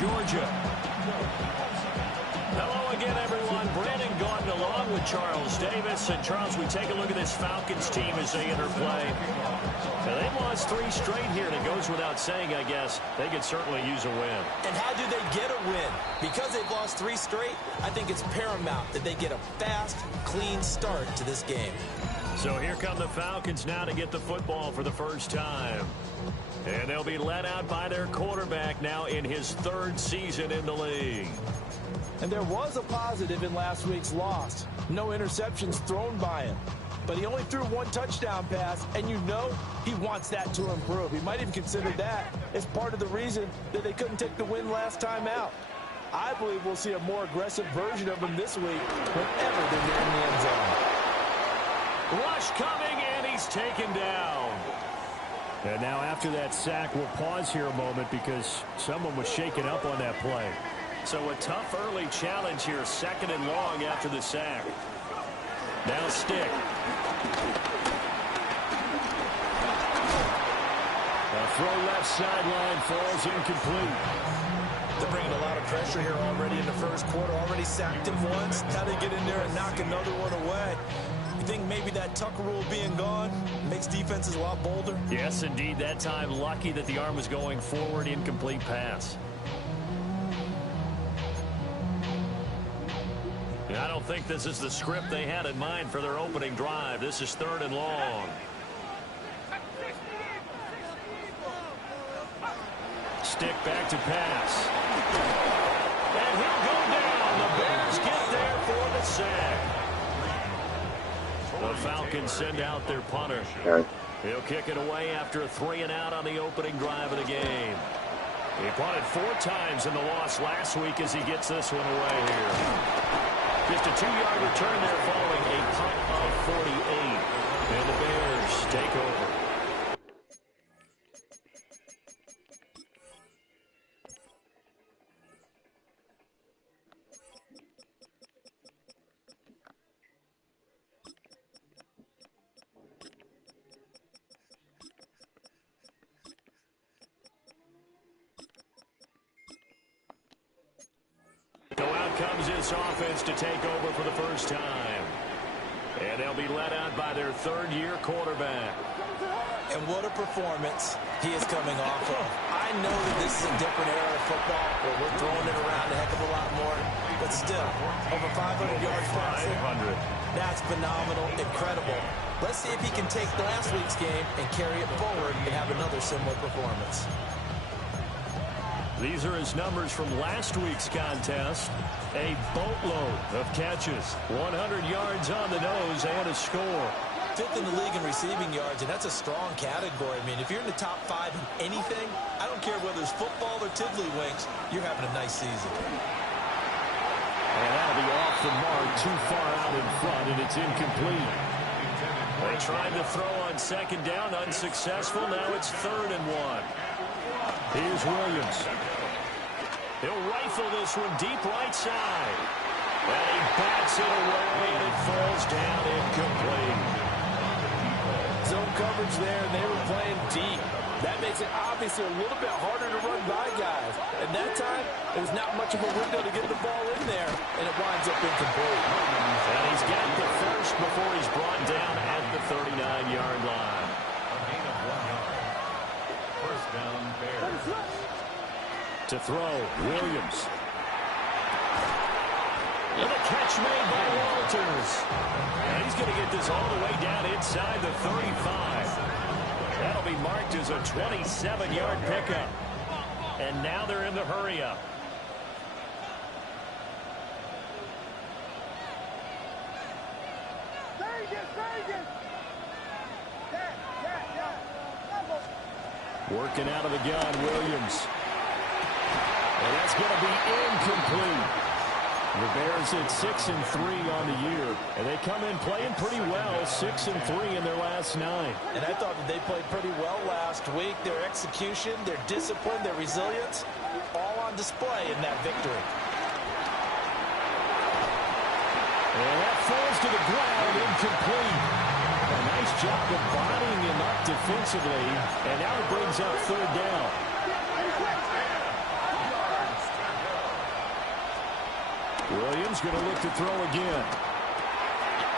Georgia. Hello again, everyone. Brandon Gaudin along with Charles Davis. And, Charles, we take a look at this Falcons team as they interplay. Now, they've lost 3 straight here, and it goes without saying, I guess, they could certainly use a win. And how do they get a win? Because they've lost 3 straight, I think it's paramount that they get a fast, clean start to this game. So here come the Falcons now to get the football for the first time. And they'll be led out by their quarterback now in his 3rd season in the league. And there was a positive in last week's loss. No interceptions thrown by him. But he only threw 1 touchdown pass, and you know he wants that to improve. He might even consider that as part of the reason that they couldn't take the win last time out. I believe we'll see a more aggressive version of him this week whenever they're near the end zone. Rush coming, and he's taken down. And now after that sack, we'll pause here a moment because someone was shaken up on that play. So a tough early challenge here, 2nd and long after the sack. Now Stick. A throw left sideline falls incomplete. They're bringing a lot of pressure here already in the first quarter. Already sacked him once. Now they get in there and knock another one away. You think maybe that Tucker rule being gone makes defenses a lot bolder? Yes, indeed. That time, lucky that the arm was going forward. Incomplete pass. And I don't think this is the script they had in mind for their opening drive. This is 3rd and long. Stick back to pass. And he'll go down. The Bears get there for the sack. The Falcons send out their punter. He'll kick it away after a 3-and-out on the opening drive of the game. He punted 4 times in the loss last week as he gets this one away here. Just a 2-yard return there following a punt of 48. And the Bears take over. Comes this offense to take over for the first time. And they'll be led out by their 3rd-year quarterback. And what a performance he is coming off of. I know that this is a different era of football where we're throwing it around a heck of a lot more. But still, over 500 yards passing. 500. That's phenomenal, incredible. Let's see if he can take last week's game and carry it forward and have another similar performance. These are his numbers from last week's contest. A boatload of catches, 100 yards on the nose, and a score. 5th in the league in receiving yards, and that's a strong category. I mean, if you're in the top 5 in anything, I don't care whether it's football or tiddlywinks, you're having a nice season. And that'll be off the mark, too far out in front, and it's incomplete. They tried to throw on 2nd down, unsuccessful. Now it's 3rd and 1. Here's Williams. He'll rifle this one deep right side. And he bats it away, and it falls down incomplete. Zone coverage there, and they were playing deep. That makes it obviously a little bit harder to run by guys. And that time, there was not much of a window to get the ball in there, and it winds up incomplete. And he's got the first before he's brought down at the 39-yard line. First down, Bears. To throw, Williams. And a catch made by Walters. And he's going to get this all the way down inside the 35. That'll be marked as a 27-yard pickup. And now they're in the hurry-up. Working out of the gun, Williams. And that's going to be incomplete. The Bears at 6-3 on the year. And they come in playing pretty well, 6-3 in their last 9. And I thought that they played pretty well last week. Their execution, their discipline, their resilience, all on display in that victory. And that falls to the ground, incomplete. A nice job of bodying him up defensively. And now it brings up 3rd down. Williams going to look to throw again.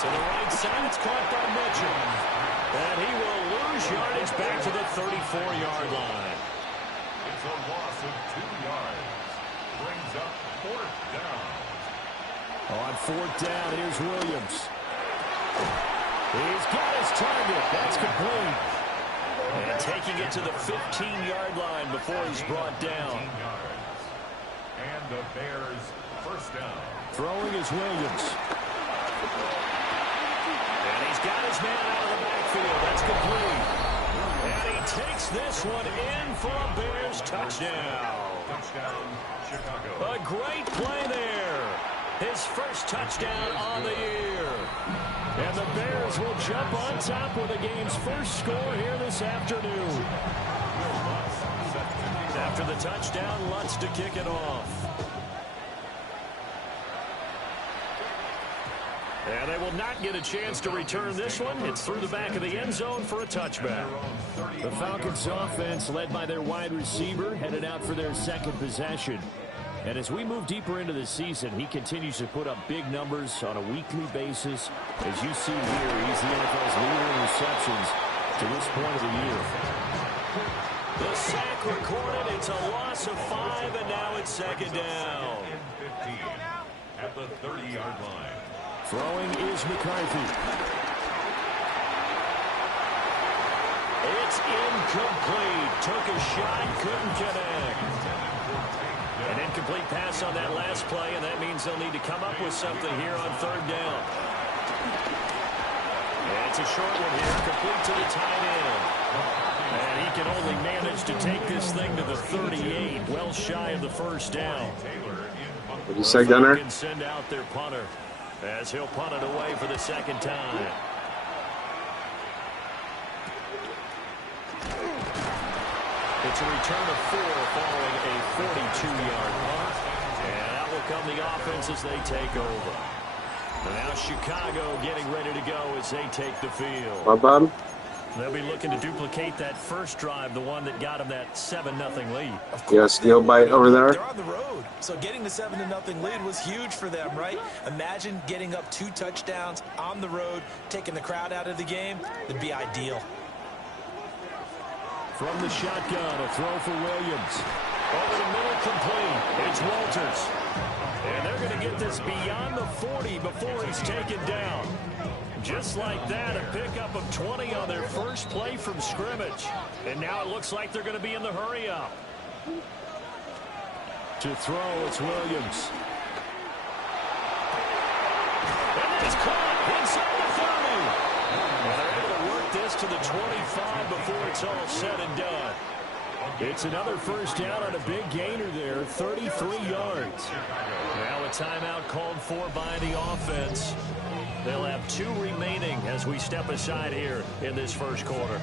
To the right side, it's caught by Mitchell. And he will lose yardage back to the 34-yard line. It's a loss of 2 yards. Brings up 4th down. On 4th down, here's Williams. He's got his target. That's complete. And taking it to the 15-yard line before he's brought down. And the Bears 1st down. Throwing is Williams. And he's got his man out of the backfield. That's complete. And he takes this one in for a Bears touchdown. Touchdown, Chicago. A great play there. His first touchdown on the year. And the Bears will jump on top with the game's first score here this afternoon. After the touchdown, Lutz to kick it off. And they will not get a chance to return this one. It's through the back of the end zone for a touchback. The Falcons' offense, led by their wide receiver, headed out for their second possession. And as we move deeper into the season, he continues to put up big numbers on a weekly basis. As you see here, he's the NFL's leader in receptions to this point of the year. The sack recorded. It's a loss of 5, and now it's 2nd down. 15 at the 30-yard line. Throwing is McCarthy. It's incomplete. Took a shot, couldn't connect. An incomplete pass on that last play, and that means they'll need to come up with something here on 3rd down. And it's a short one here, complete to the tight end. And he can only manage to take this thing to the 38, well shy of the 1st down. What did you say, Gunner? Can send out their punter as he'll punt it away for the 2nd time. It's a return of 4 following a 42-yard punt. And out will come the offense as they take over. And now Chicago getting ready to go as they take the field. Bob? They'll be looking to duplicate that first drive, the one that got them that 7-0 lead. Yeah, steal bite over there. They're on the road, so getting the 7-0 lead was huge for them, right? Imagine getting up 2 touchdowns on the road, taking the crowd out of the game. It'd be ideal. From the shotgun, a throw for Williams. Over the middle, complete. It's Walters. And they're going to get this beyond the 40 before he's taken down. Just like that, a pickup of 20 on their first play from scrimmage. And now it looks like they're going to be in the hurry-up. To throw, it's Williams. And it's caught inside the 30. And they're able to work this to the 25 before it's all said and done. It's another 1st down on a big gainer there, 33 yards. Now a timeout called for by the offense. They'll have 2 remaining as we step aside here in this 1st quarter.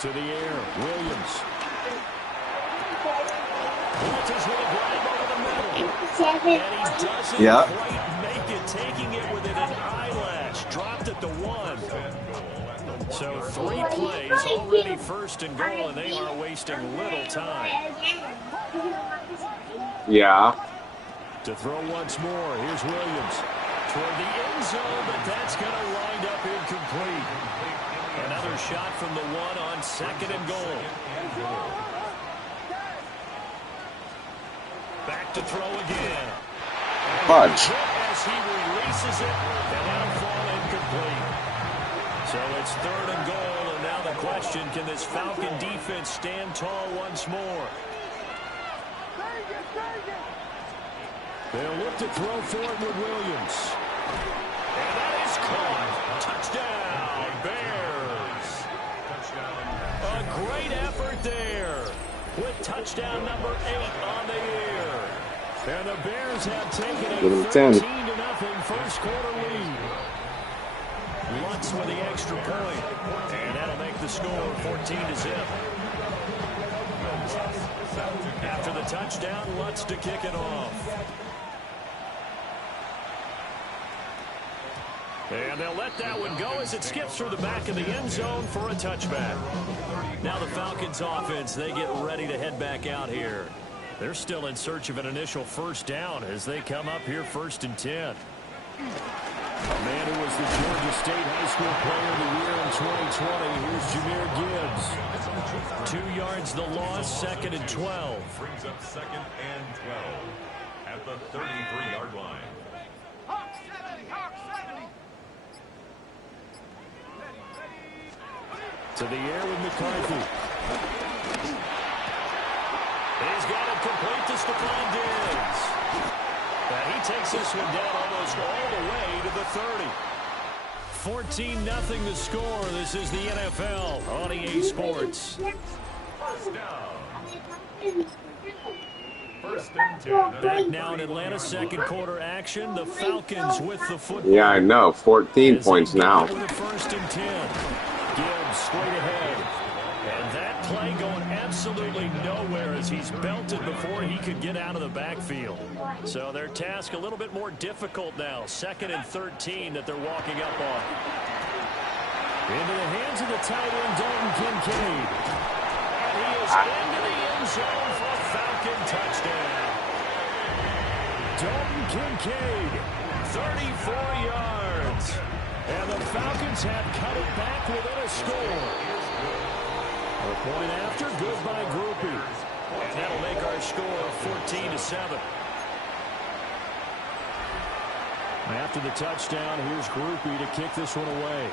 To the air, Williams. Walters with a grab over the middle. And he doesn't quite make it, taking it within an eyelash. Dropped at the 1. So 3 plays, already 1st and goal, and they are wasting little time. Yeah. To throw once more, here's Williams. Toward the end zone, but that's going to wind up incomplete. Another shot from the 1 on 2nd and goal. Back to throw again. Fudge. As he releases it, and that'll fall incomplete. So it's 3rd and goal, and now the question, can this Falcon defense stand tall once more? They'll look to throw for it with Williams. And that is caught. Touchdown, Bears. A great effort there with touchdown number 8 on the year. And the Bears have taken a 13-0 1st quarter lead. Lutz with the extra point. And that'll make the score 14-0. After the touchdown, Lutz to kick it off. And they'll let that one go as it skips through the back of the end zone for a touchback. Now the Falcons offense, they get ready to head back out here. They're still in search of an initial first down as they come up here 1st and 10. A man who was the Georgia State High School Player of the Year in 2020. Here's Jahmyr Gibbs. 2 yards the loss, 2nd and 12. Brings up 2nd and 12 at the 33-yard line. To the air with McCarthy. He's got it complete to Stephon Diggs. And he takes this one down almost all the way to the 30. 14-0 the score. This is the NFL on EA Sports. First down. 1st and 10. Back now in Atlanta, 2nd quarter action. The Falcons with the football. Yeah, I know. 14 points now. With a 1st and 10. Gibbs straight ahead. And that play going absolutely nowhere as he's belted before he could get out of the backfield. So their task a little bit more difficult now. 2nd and 13 that they're walking up on. Into the hands of the tight end, Dalton Kincaid. And he is into the end zone for a Falcon touchdown. Dalton Kincaid, 34 yards. And the Falcons have cut it back within a score. A point after, good by Grupe. And that'll make our score 14-7. After the touchdown, here's Grupe to kick this one away.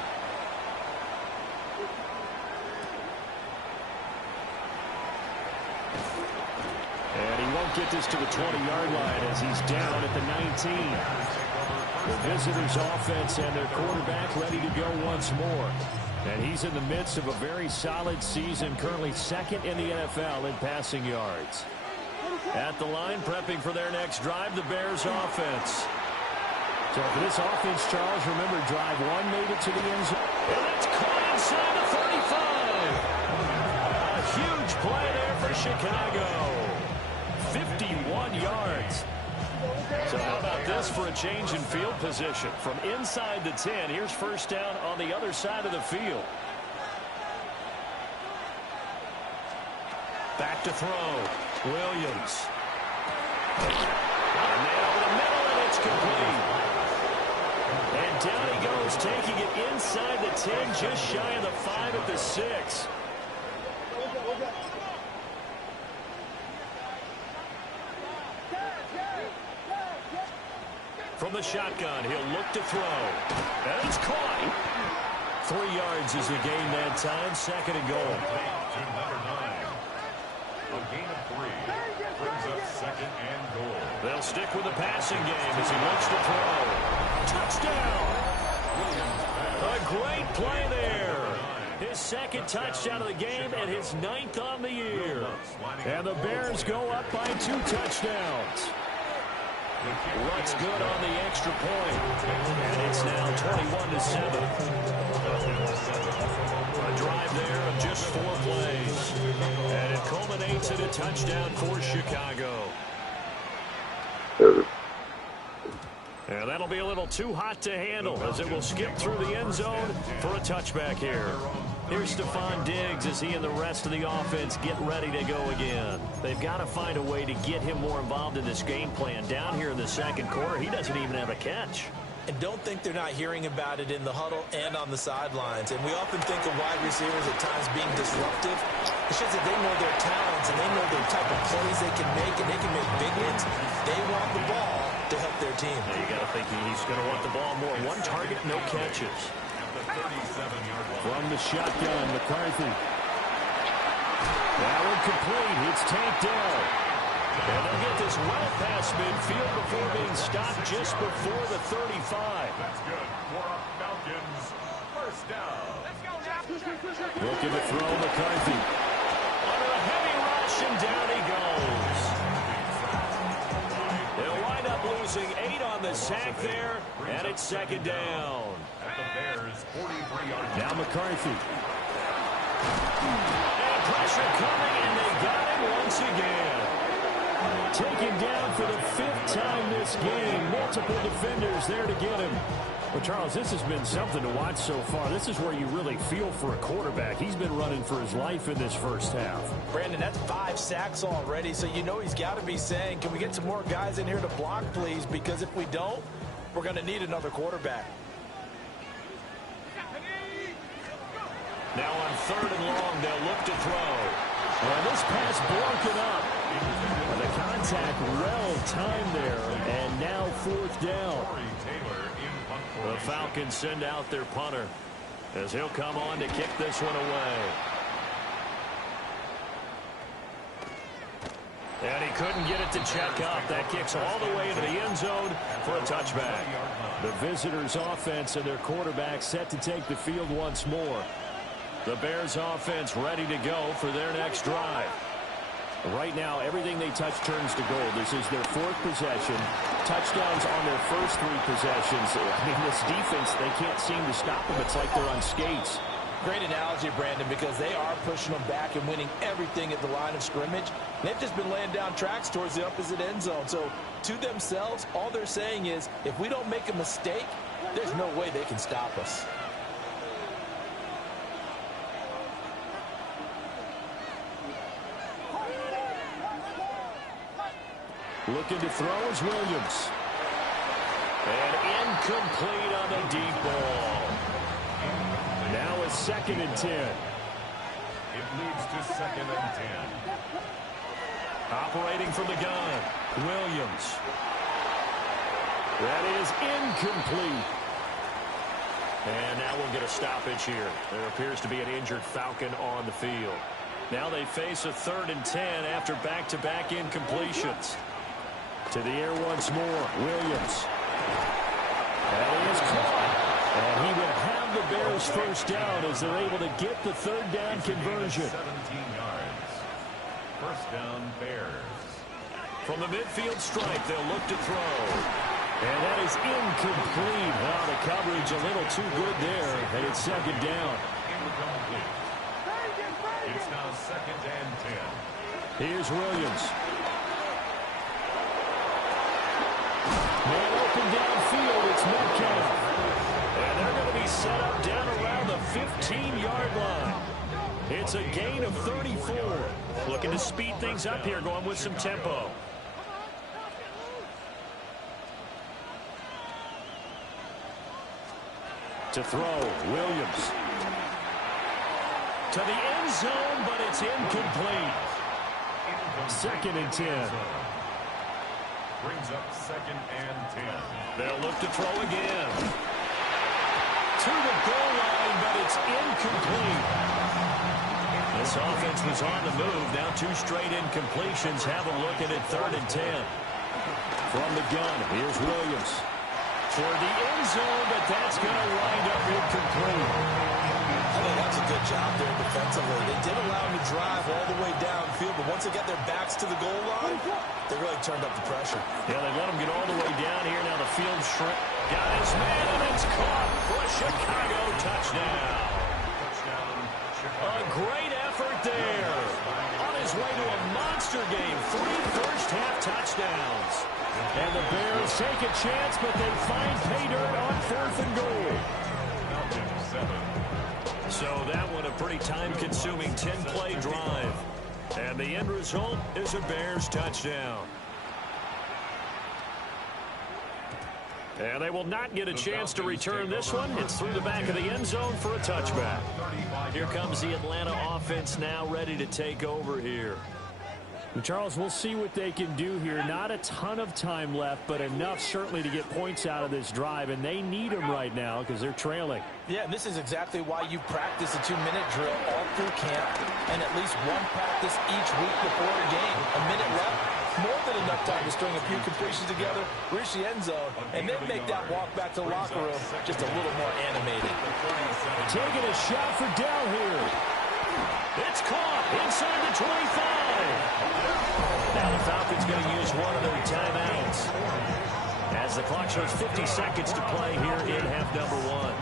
And he won't get this to the 20-yard line as he's down at the 19. The visitors' offense and their quarterback ready to go once more. And he's in the midst of a very solid season, currently 2nd in the NFL in passing yards. At the line, prepping for their next drive, the Bears' offense. So for this offense, Charles, remember, drive 1 made it to the end zone. And that's caught inside the 35. A huge play there for Chicago. 51 yards. So how about this for a change in field position? From inside the 10, here's 1st down on the other side of the field. Back to throw. Williams. And now over the middle, and it's complete. And down he goes, taking it inside the 10, just shy of the 5 at the 6. From the shotgun, he'll look to throw. And it's caught. 3 yards is the gain that time. 2nd and goal. To number 9. A gain of 3. Brings up 2nd and goal. They'll stick with the passing game as he looks to throw. Touchdown! A great play there. His 2nd touchdown of the game and his 9th on the year. And the Bears go up by 2 touchdowns. Lutz good on the extra point. And it's now 21-7. A drive there of just 4 plays. And it culminates in a touchdown for Chicago. And that'll be a little too hot to handle as it will skip through the end zone for a touchback here. Here's Stephon Diggs as he and the rest of the offense get ready to go again. They've got to find a way to get him more involved in this game plan. Down here in the 2nd quarter, he doesn't even have a catch. And don't think they're not hearing about it in the huddle and on the sidelines. And we often think of wide receivers at times being disruptive. It's just that they know their talents and they know the type of plays they can make, and they can make big ones. They want the ball to help their team. Now you got to think he's going to want the ball more. 1 target, no catches. From the shotgun, McCarthy. That one complete. It's Tank Dell. And they'll get this well past midfield before being stopped just before the 35. That's good for a Falcons first down. Looking to throw McCarthy. Under a heavy rush, and down he goes. They'll wind up losing 8 on the sack there, and it's 2nd down. At the Bears' 43-yard line. Now McCarthy. And pressure coming, and they got him once again. Taken down for the 5th time this game. Multiple defenders there to get him. Well, Charles, this has been something to watch so far. This is where you really feel for a quarterback. He's been running for his life in this first half. Brandon, that's 5 sacks already, so you know he's got to be saying, can we get some more guys in here to block, please? Because if we don't, we're going to need another quarterback. Now on 3rd and long, they'll look to throw. Well, this pass broken up. The contact well timed there, and now 4th down. The Falcons send out their punter as he'll come on to kick this one away. And he couldn't get it to check up. That kicks all the way into the end zone for a touchback. The visitors' offense and their quarterback set to take the field once more. The Bears' offense ready to go for their next drive. Right now, everything they touch turns to gold. This is their 4th possession. Touchdowns on their first 3 possessions. I mean, this defense, they can't seem to stop them. It's like they're on skates. Great analogy, Brandon, because they are pushing them back and winning everything at the line of scrimmage. They've just been laying down tracks towards the opposite end zone. So, to themselves, all they're saying is, if we don't make a mistake, there's no way they can stop us. Looking to throw is Williams. And incomplete on the deep ball. Now a 2nd and 10. It leads to 2nd and 10. Operating from the gun, Williams. That is incomplete. And now we'll get a stoppage here. There appears to be an injured Falcon on the field. Now they face a 3rd and 10 after back-to-back incompletions. To the air once more, Williams. That is caught. And he will have the Bears first down as they're able to get the 3rd down conversion. 17 yards. First down, Bears. From the midfield stripe, they'll look to throw. And that is incomplete. Wow, the coverage a little too good there. And it's 2nd down. Incomplete. It's now 2nd and 10. Here's Williams. Man open downfield, it's Metcalf. And they're going to be set up down around the 15-yard line. It's a gain of 34. Looking to speed things up here, going with some tempo. To throw, Williams. To the end zone, but it's incomplete. 2nd and 10. Brings up 2nd and 10. They'll look to throw again. To the goal line, but it's incomplete. This offense was on the move. Now 2 straight incompletions. Have a look at it, 3rd and 10. From the gun, here's Williams. For the end zone, but that's going to wind up incomplete. I think that's a good job there defensively. They did allow him to drive all the way downfield, but once they got their backs to the goal line, they really turned up the pressure. Yeah, they let him get all the way down here. Now the field shrink. Got his man, and it's caught for a Chicago touchdown. A great effort there. On his way to a monster game. 3 first-half touchdowns. And the Bears take a chance, but they find pay dirt on 4th and goal. So that one a pretty time-consuming 10-play drive. And the end result is a Bears touchdown. And they will not get a chance to return this one. It's through the back of the end zone for a touchback. Here comes the Atlanta offense now ready to take over here. Charles, we'll see what they can do here. Not a ton of time left, but enough certainly to get points out of this drive, and they need them right now because they're trailing. Yeah, and this is exactly why you practice a 2-minute drill all through camp and at least one practice each week before a game. A minute left, more than enough time to string a few completions together, reach the end zone, and then make that walk back to the locker room just a little more animated. Taking a shot for Dell here. It's caught inside the 25. Now the Falcons going to use one of their timeouts as the clock shows 50 seconds to play here in half number 1.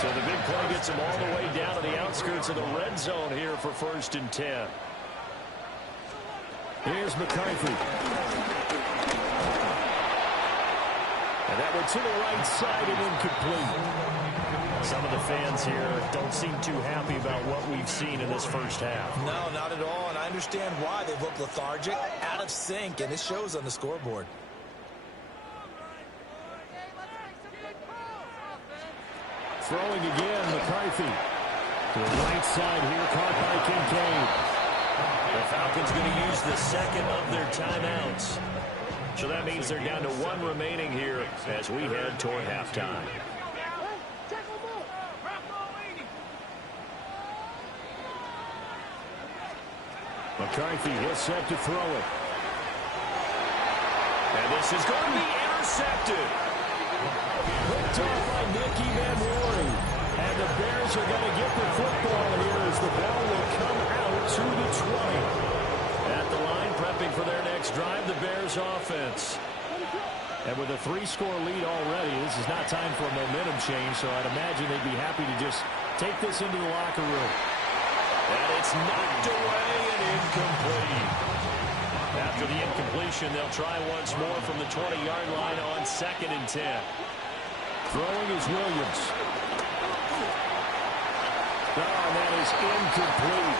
So the big play gets them all the way down to the outskirts of the red zone here for 1st and 10. Here's McCarthy. And that went to the right side and incomplete. Some of the fans here don't seem too happy about what we've seen in this first half. No, not at all, and I understand why. They've looked lethargic, out of sync, and it shows on the scoreboard. Throwing again, McCarthy. To the right side here, caught by Kincaid. The Falcons going to use the second of their timeouts. So that means they're down to one remaining here as we head toward halftime. McCarthy is set to throw it. And this is going to be intercepted. Picked off by Nicky Van Warren. And the Bears are going to get the football here as the ball will come out to the 20. At the line, prepping for their next drive, the Bears offense. And with a 3-score lead already, this is not time for a momentum change, so I'd imagine they'd be happy to just take this into the locker room. And it's knocked away and incomplete. After the incompletion, they'll try once more from the 20-yard line on 2nd and 10. Throwing is Williams. Oh, that is incomplete.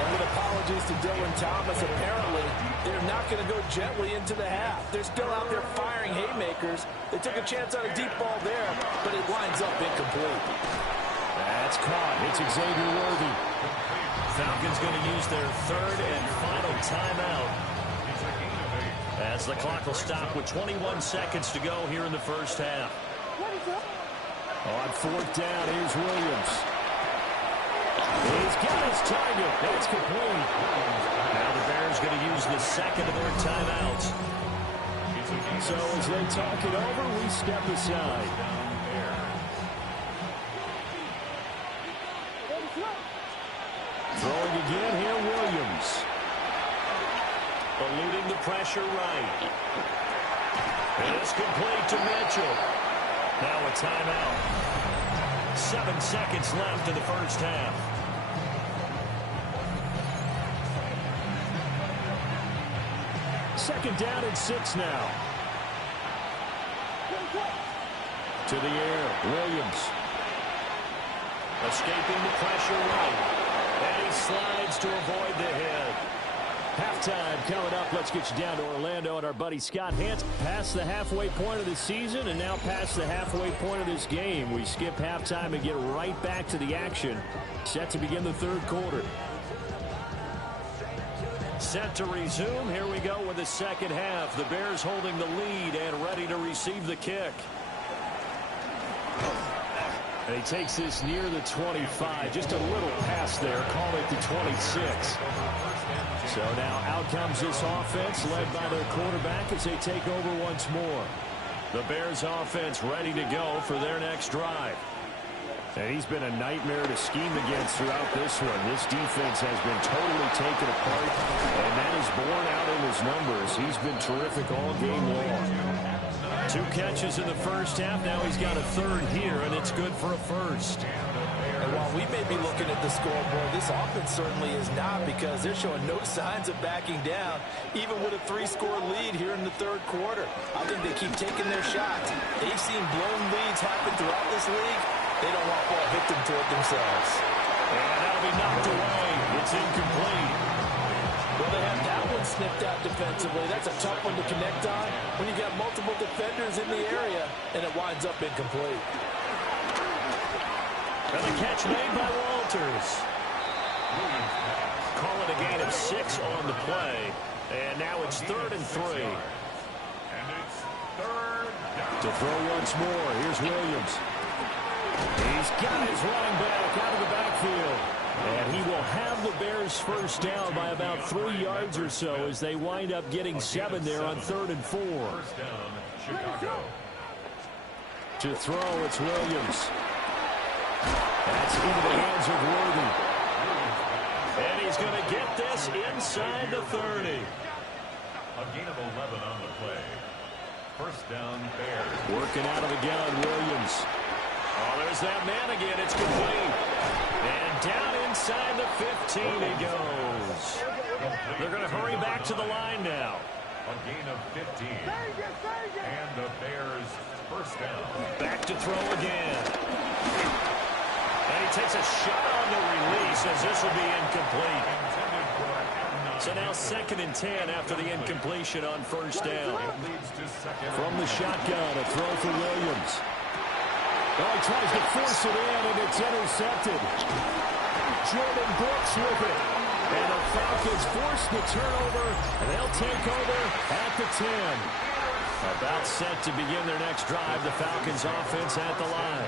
And with apologies to Dylan Thomas, apparently they're not going to go gently into the half. They're still out there firing haymakers. They took a chance on a deep ball there, but it winds up incomplete. That's caught. It's Xavier Worthy. Falcons going to use their third and final timeout as the clock will stop with 21 seconds to go here in the first half. On 4th down, here's Williams. He's got his target. That's complete. Now the Bears going to use the second of their timeouts. So as they talk it over, we step aside. Throwing again here, Williams. Eluding the pressure right. And it's complete to Mitchell. Now a timeout. 7 seconds left in the first half. Second down and 6 now. To the air, Williams. Escaping the pressure right. And he slides to avoid the hit. Halftime coming up. Let's get you down to Orlando and our buddy Scott Hance. Past the halfway point of the season and now past the halfway point of this game. We skip halftime and get right back to the action. Set to begin the third quarter. Set to resume. Here we go with the second half. The Bears holding the lead and ready to receive the kick. And he takes this near the 25. Just a little pass there. Call it the 26. So now out comes this offense led by their quarterback as they take over once more. The Bears offense ready to go for their next drive. And he's been a nightmare to scheme against throughout this one. This defense has been totally taken apart, and that is borne out in his numbers. He's been terrific all game long. 2 catches in the first half. Now he's got a third here, and it's good for a first. And while we may be looking at the scoreboard, this offense certainly is not, because they're showing no signs of backing down, even with a 3-score lead here in the third quarter. I think they keep taking their shots. They've seen blown leads happen throughout this league. They don't want to fall victim to it themselves. And that'll be knocked away. It's incomplete. Well, they have that one snipped out defensively. That's a tough one to connect on when you got multiple defenders in the area, and it winds up incomplete. And the catch made by Walters. Call it a gain of 6 on the play. And now it's 3rd and 3. And it's 3rd down. To throw once more, here's Williams. He's got his running back out of the backfield. And he will have the Bears first down by about 3 yards or so as they wind up getting 7 there on 3rd and 4. First down, Chicago. To throw, it's Williams. That's into the hands of Worthy. And he's going to get this inside the 30. A gain of 11 on the play. First down, Bears. Working out of the gun, Williams. Oh, there's that man again. It's complete. And down inside the 15 he goes. They're going to hurry back to the line now. A gain of 15. And the Bears first down. Back to throw again. And he takes a shot on the release as this will be incomplete. So now 2nd and 10 after the incompletion on first down. From the shotgun, a throw for Williams. Oh, he tries to force it in, and it's intercepted. Jordan Brooks with it. And the Falcons force the turnover, and they'll take over at the 10. About set to begin their next drive, the Falcons offense at the line.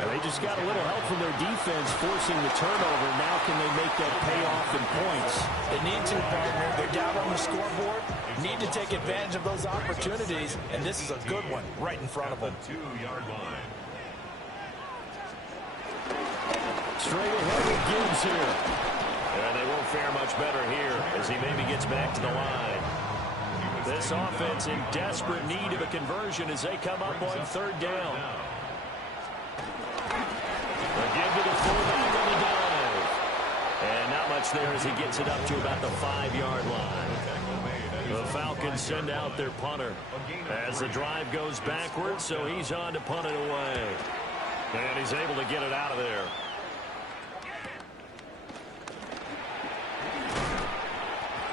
And they just got a little help from their defense forcing the turnover. Now can they make that pay off in points? They need to, partner. They're down on the scoreboard. Need to take advantage of those opportunities, and this is a good one right in front of them. 2-yard line. Straight ahead with Gibbs here. And they won't fare much better here as he maybe gets back to the line. This offense in desperate need of a conversion as they come up on 3rd down. Again to the fullback on the dive. And not much there as he gets it up to about the 5-yard line. The Falcons send out their punter as the drive goes backwards, so he's on to punt it away. And he's able to get it out of there.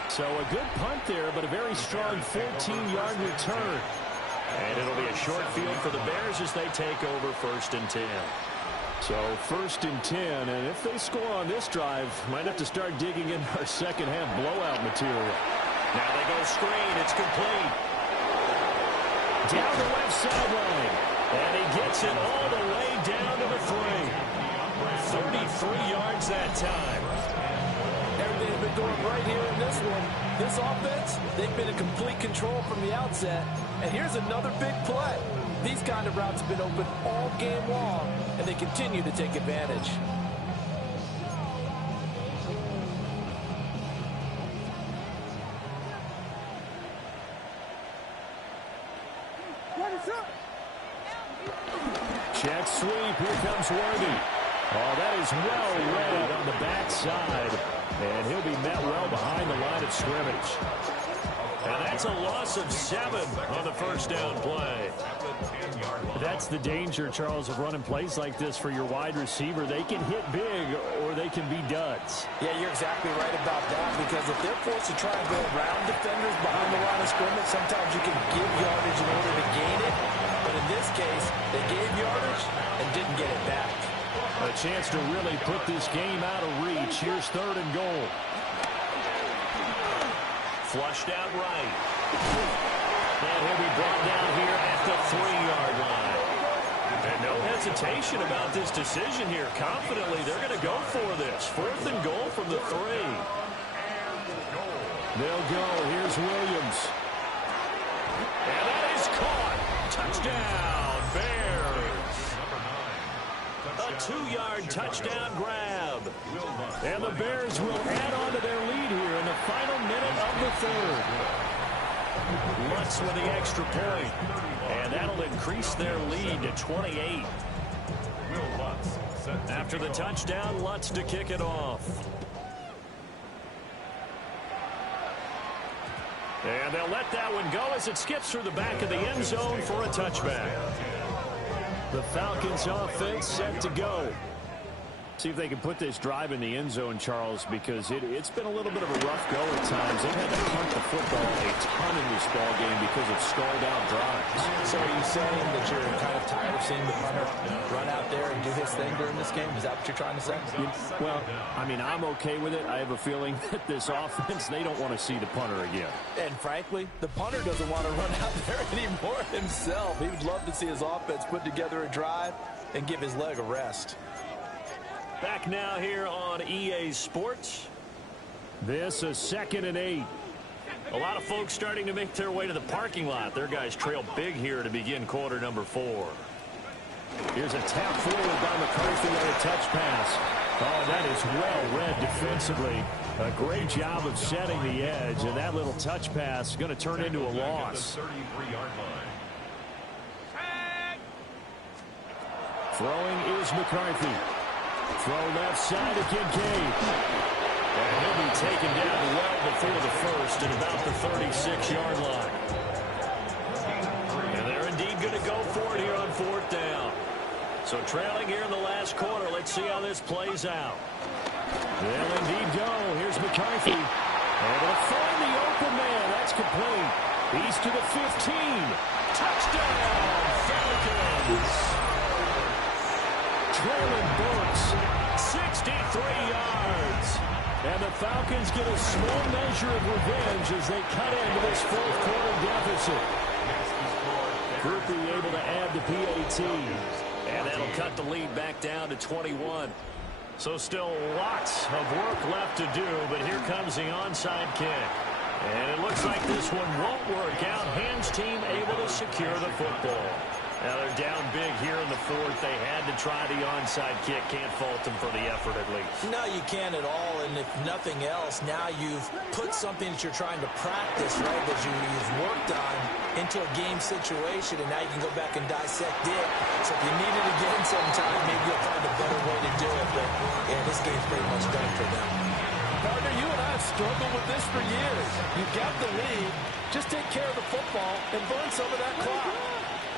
So a good punt there, but a very strong 14-yard return. And it'll be a short field for the Bears as they take over 1st and 10. So 1st and 10, and if they score on this drive, might have to start digging in our second-half blowout material. Now they go screen. It's complete. Down the left sideline. And he gets it all the way down to the 3. 33 yards that time. Everything's been going right here in this one. This offense, they've been in complete control from the outset. And here's another big play. These kind of routes have been open all game long, and they continue to take advantage. Jet sweep. Here comes Worthy. Oh, that is well read on the backside. And he'll be met well behind the line of scrimmage. And that's a loss of 7 on the first down play. That's the danger, Charles, of running plays like this for your wide receiver. They can hit big or they can be duds. Yeah, you're exactly right about that, because if they're forced to try and go around defenders behind the line of scrimmage, sometimes you can give yardage in order to gain it. But in this case, they gave yardage and didn't get it back. A chance to really put this game out of reach. Here's 3rd and goal. Flushed out right. And he'll be brought down here at the 3-yard line. And no hesitation about this decision here. Confidently, they're going to go for this. 4th and goal from the 3. They'll go. Here's Williams. And that is caught. Touchdown, Bears. A 2-yard touchdown grab. And the Bears will add on to their lead here in the final minute of the 3rd. Lutz with the extra point. And that'll increase their lead to 28. After the touchdown, Lutz to kick it off. And they'll let that one go as it skips through the back of the end zone for a touchback. The Falcons offense set to go. See if they can put this drive in the end zone, Charles, because it's been a little bit of a rough go at times. They've had to punt the football a ton in this ball game because of stalled out drives. So are you saying that you're kind of tired of seeing the punter run out there and do his thing during this game? Is that what you're trying to say? Well, I mean, I'm okay with it. I have a feeling that this offense, they don't want to see the punter again. And frankly, the punter doesn't want to run out there anymore himself. He would love to see his offense put together a drive and give his leg a rest. Back now here on EA Sports. This is 2nd and 8. A lot of folks starting to make their way to the parking lot. Their guys trail big here to begin quarter number 4. Here's a tap forward by McCarthy on a touch pass. Oh, that is well read defensively. A great job of setting the edge, and that little touch pass is going to turn into a loss. 33-yard line. Throwing is McCarthy. Throw left side to Kincaid. And he'll be taken down well before the first at about the 36-yard line. And they're indeed going to go for it here on fourth down. So trailing here in the last quarter. Let's see how this plays out. They'll indeed go. Here's McCarthy. Able to find the open man. That's complete. He's to the 15. Touchdown, Falcons. Traylon Burks, 63 yards. And the Falcons get a small measure of revenge as they cut into this fourth quarter deficit. Groupie able to add the PAT. And that'll cut the lead back down to 21. So still lots of work left to do, but here comes the onside kick. And it looks like this one won't work out. Ham's team able to secure the football. Now they're down big here in the fourth. They had to try the onside kick. Can't fault them for the effort at least. No, you can't at all. And if nothing else, now you've put something that you're trying to practice, right, that you've worked on into a game situation, and now you can go back and dissect it. So if you need it again sometime, maybe you'll find a better way to do it. But, yeah, this game's pretty much done for them. Partner, you and I have struggled with this for years. You've got the lead. Just take care of the football and burn some of that clock.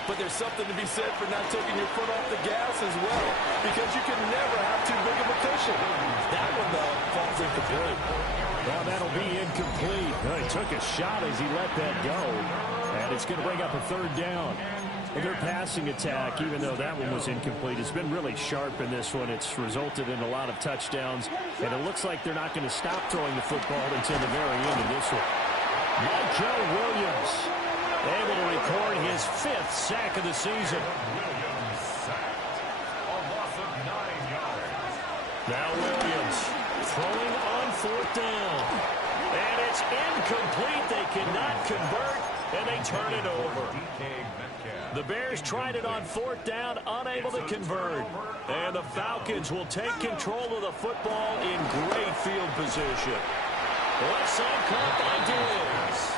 But there's something to be said for not taking your foot off the gas as well, because you can never have too big of a cushion. That one, though, falls incomplete. Well, that'll be incomplete. Well, he took a shot as he let that go. And it's going to bring up a third down. And their passing attack, even though that one was incomplete, has been really sharp in this one. It's resulted in a lot of touchdowns. And it looks like they're not going to stop throwing the football until the very end of this one. Michael Williams able to record his 5th sack of the season. Williams sacked. A loss of 9 yards. Now Williams throwing on fourth down. And it's incomplete. They cannot convert, and they turn it over. The Bears tried it on fourth down, unable to convert. And the Falcons will take control of the football in great field position. Left side caught by Diggs.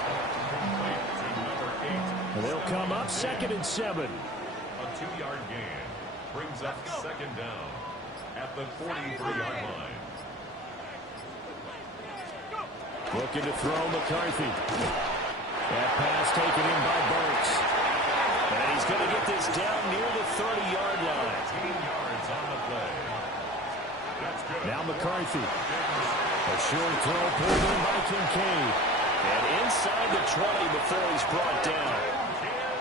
They'll come up 2nd and 7. A 2-yard gain brings up 2nd down at the 43-yard line. Looking to throw McCarthy. That pass taken in by Burks. And he's going to get this down near the 30-yard line. 15 yards on the play. That's good. Now McCarthy. A short throw pulled in by Kincaid. And inside the 20 before he's brought down.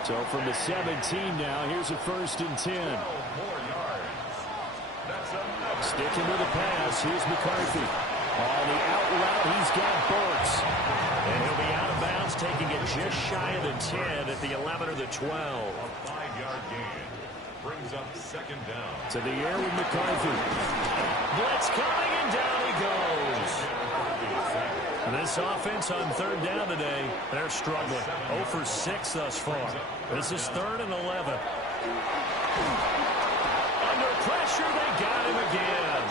So from the 17 now, here's a 1st and 10. More yards. That's enough. Sticking with the pass, here's McCarthy. On the out route, he's got Burks. And he'll be out of bounds, taking it just shy of the 10 at the 11 or the 12. A 5-yard gain brings up 2nd down. To the air with McCarthy. Blitz coming, and down he goes. And this offense on 3rd down today, they're struggling. 0 for 6 thus far. This is 3rd and 11. Under pressure, they got him again.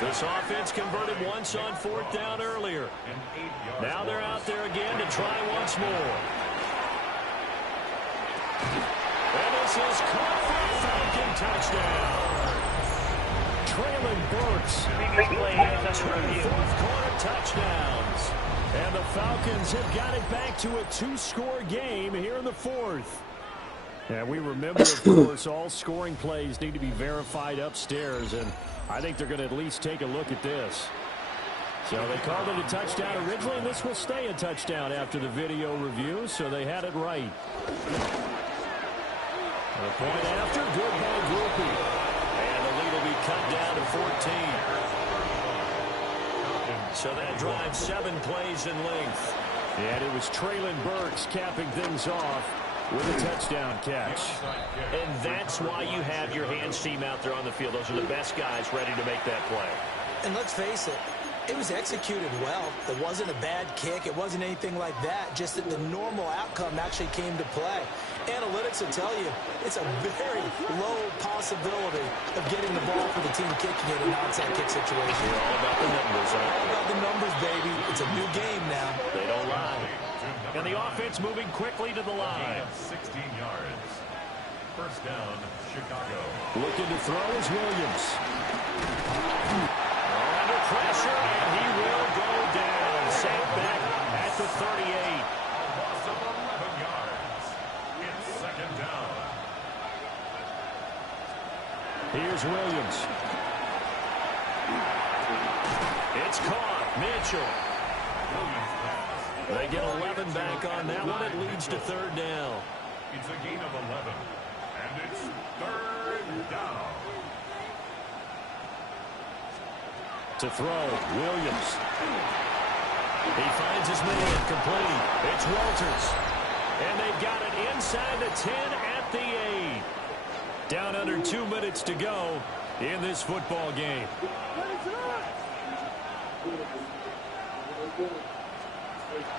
This offense converted once on 4th down earlier. Now they're out there again to try once more. And this is caught for a Falcon touchdown. Traylon Burks. 2 fourth-quarter touchdowns. And the Falcons have got it back to a 2-score game here in the 4th. And we remember, of course, all scoring plays need to be verified upstairs, and I think they're going to at least take a look at this. So they called it a touchdown originally, and this will stay a touchdown after the video review, so they had it right. The point after, good by Groupie. And the lead will be cut down to 14. So that drives 7 plays in length. And it was Traylon Burks capping things off with a touchdown catch. And that's why you have your hands team out there on the field. Those are the best guys ready to make that play. And let's face it, it was executed well. It wasn't a bad kick. It wasn't anything like that. Just that the normal outcome actually came to play. Analytics will tell you it's a very low possibility of getting the ball for the team kicking it in an onside kick situation. We're all about the numbers. All about the numbers, baby. It's a new game now. They don't lie. And the offense moving quickly to the line. 16 yards. First down, Chicago. Looking to throw is Williams. Under pressure, and he will go down. Safe back at the 38. A loss of 11 yards. It's second down. Here's Williams. It's caught. Mitchell. They get 11 back on that one. It leads to third down. It's a gain of 11. And it's third down. To throw, Williams. He finds his man complete. It's Walters. And they've got it inside the 10 at the 8. Down under 2 minutes to go in this football game.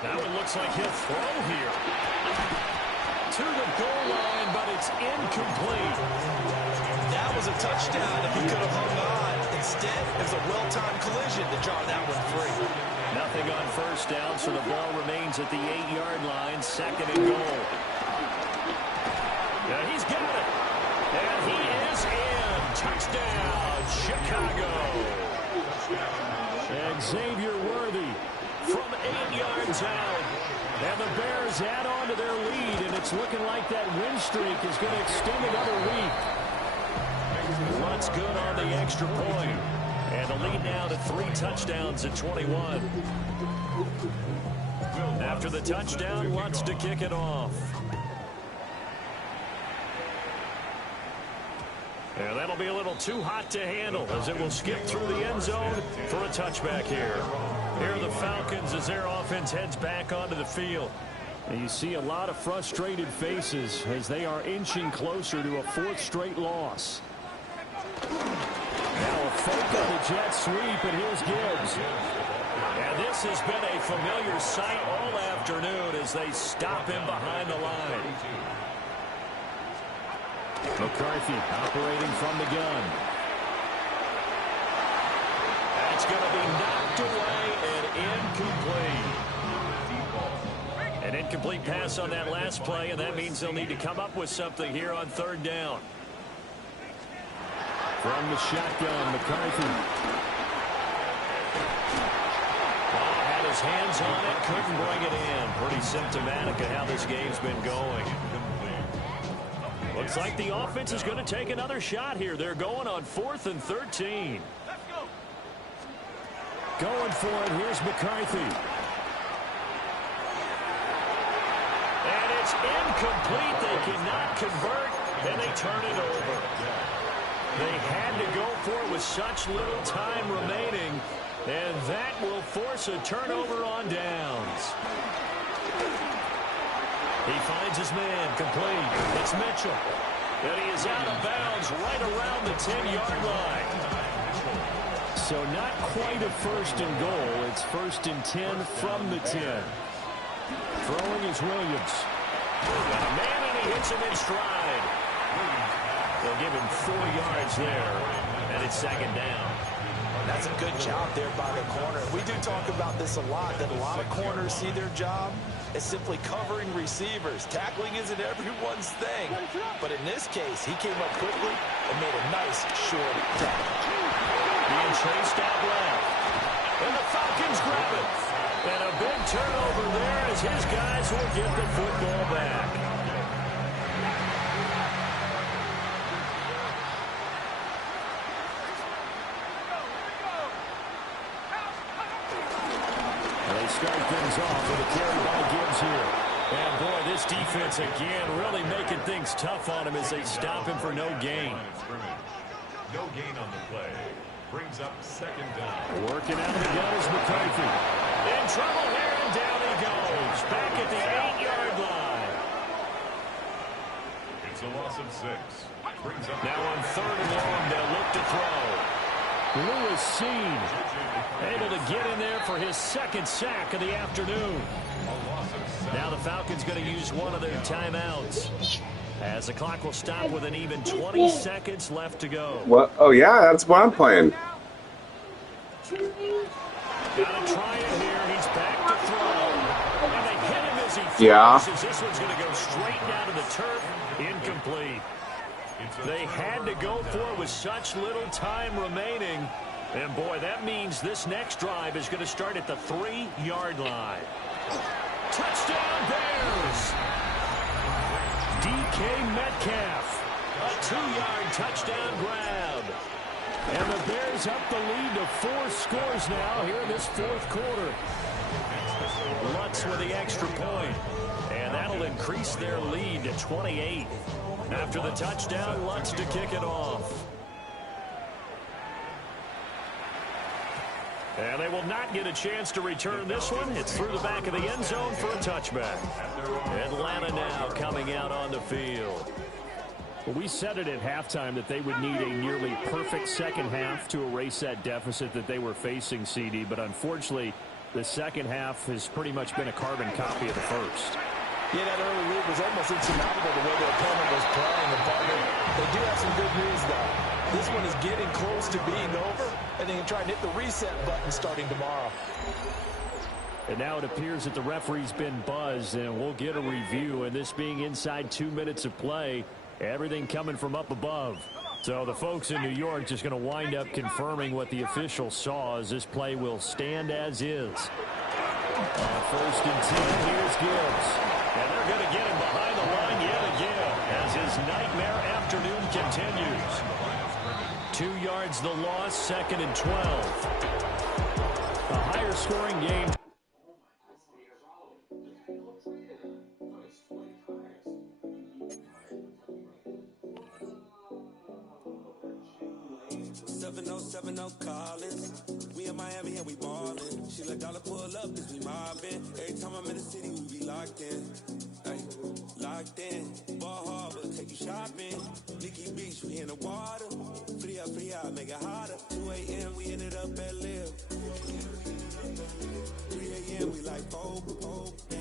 Now it looks like he'll throw here. To the goal line, but it's incomplete. That was a touchdown if he could have hung on. Instead, it was a well-timed collision to draw that one free. Nothing on first down, so the ball remains at the 8-yard line. Second and goal. Yeah, he's got it. And he is in. Touchdown, Chicago. And Xavier Worthy from 8 yards out. And the Bears add on to their lead, and it's looking like that win streak is going to extend another week. Luntz good on the extra point. And the lead now to 3 touchdowns at 21. After the touchdown, Luntz to kick it off. And that'll be a little too hot to handle as it will skip through the end zone for a touchback here. Here are the Falcons as their offense heads back onto the field. And you see a lot of frustrated faces as they are inching closer to a 4th straight loss. Now a fake on the jet sweep, and here's Gibbs. And this has been a familiar sight all afternoon as they stop him behind the line. McCarthy operating from the gun. That's going to be knocked away and incomplete. An incomplete pass on that last play, and that means they'll need to come up with something here on third down. From the shotgun, McCarthy. Had his hands on it, couldn't bring it in. Pretty symptomatic of how this game's been going. Looks like the offense is going to take another shot here. They're going on 4th and 13. Going for it. Here's McCarthy. And it's incomplete. They cannot convert, and they turn it over. They had to go for it with such little time remaining, and that will force a turnover on downs. He finds his man complete. It's Mitchell. And he is out of bounds right around the 10-yard line. So not quite a 1st and goal. It's 1st and 10 from the 10. Throwing is Williams. Got a man, and he hits him in stride. They'll give him 4 yards there, and it's second down. That's a good job there by the corner. We do talk about this a lot, that a lot of corners see their job as simply covering receivers. Tackling isn't everyone's thing. But in this case, he came up quickly and made a nice short tackle. Being chased out left. And the Falcons grab it. And a big turnover there as his guys will get the football back. Start things off with a carry by Gibbs here. And boy, this defense again really making things tough on him as they stop him for no gain. No gain on the play. Brings up second down. Working out of the gun is McCarthy. In trouble here, and down he goes. Back at the 8-yard line. It's a loss of 6. Brings up now on 3rd and long, they'll look to throw. Lewis Seed able to get in there for his 2nd sack of the afternoon. Now the Falcons going to use one of their timeouts as the clock will stop with an even 20 seconds left to go. What? Oh, yeah, that's what I'm playing. Got to try it here. He's back to throw. And they hit him as he throws. Yeah. This one's going to go straight down to the turf. Incomplete. They had to go for it with such little time remaining, And, boy, that means this next drive is going to start at the 3-yard line. Touchdown, Bears! DK Metcalf. A 2-yard touchdown grab. And the Bears up the lead to 4 scores now here in this fourth quarter. Lutz with the extra point. And that'll increase their lead to 28. After the touchdown, Lutz to kick it off. And they will not get a chance to return this one. It's through the back of the end zone for a touchback. Atlanta now coming out on the field. Well, we said it at halftime that they would need a nearly perfect second half to erase that deficit that they were facing, CD. But unfortunately, the second half has pretty much been a carbon copy of the first. Yeah, that early lead was almost insurmountable the way the opponent was playing. But they do have some good news, though. This one is getting close to being over, and they can try and hit the reset button starting tomorrow. And now it appears that the referee's been buzzed, and we'll get a review. And this being inside 2 minutes of play, everything coming from up above. So the folks in New York just going to wind up confirming what the official saw, as this play will stand as is. On 1st and 10, here's Gibbs. And they're going to get him behind the line yet again as his nightmare afternoon continues. 2 yards the loss, 2nd and 12. A higher scoring game. Collins. We in Miami and we ballin'. She let dollar pull up cause we mobbin'. Every time I'm in the city we be locked in. Ay, locked in. Ball Harbor, take you shopping. Nikki Beach, we in the water. Free up, make it hotter. 2 a.m. we ended up at Live. 3 a.m. we like Vogue.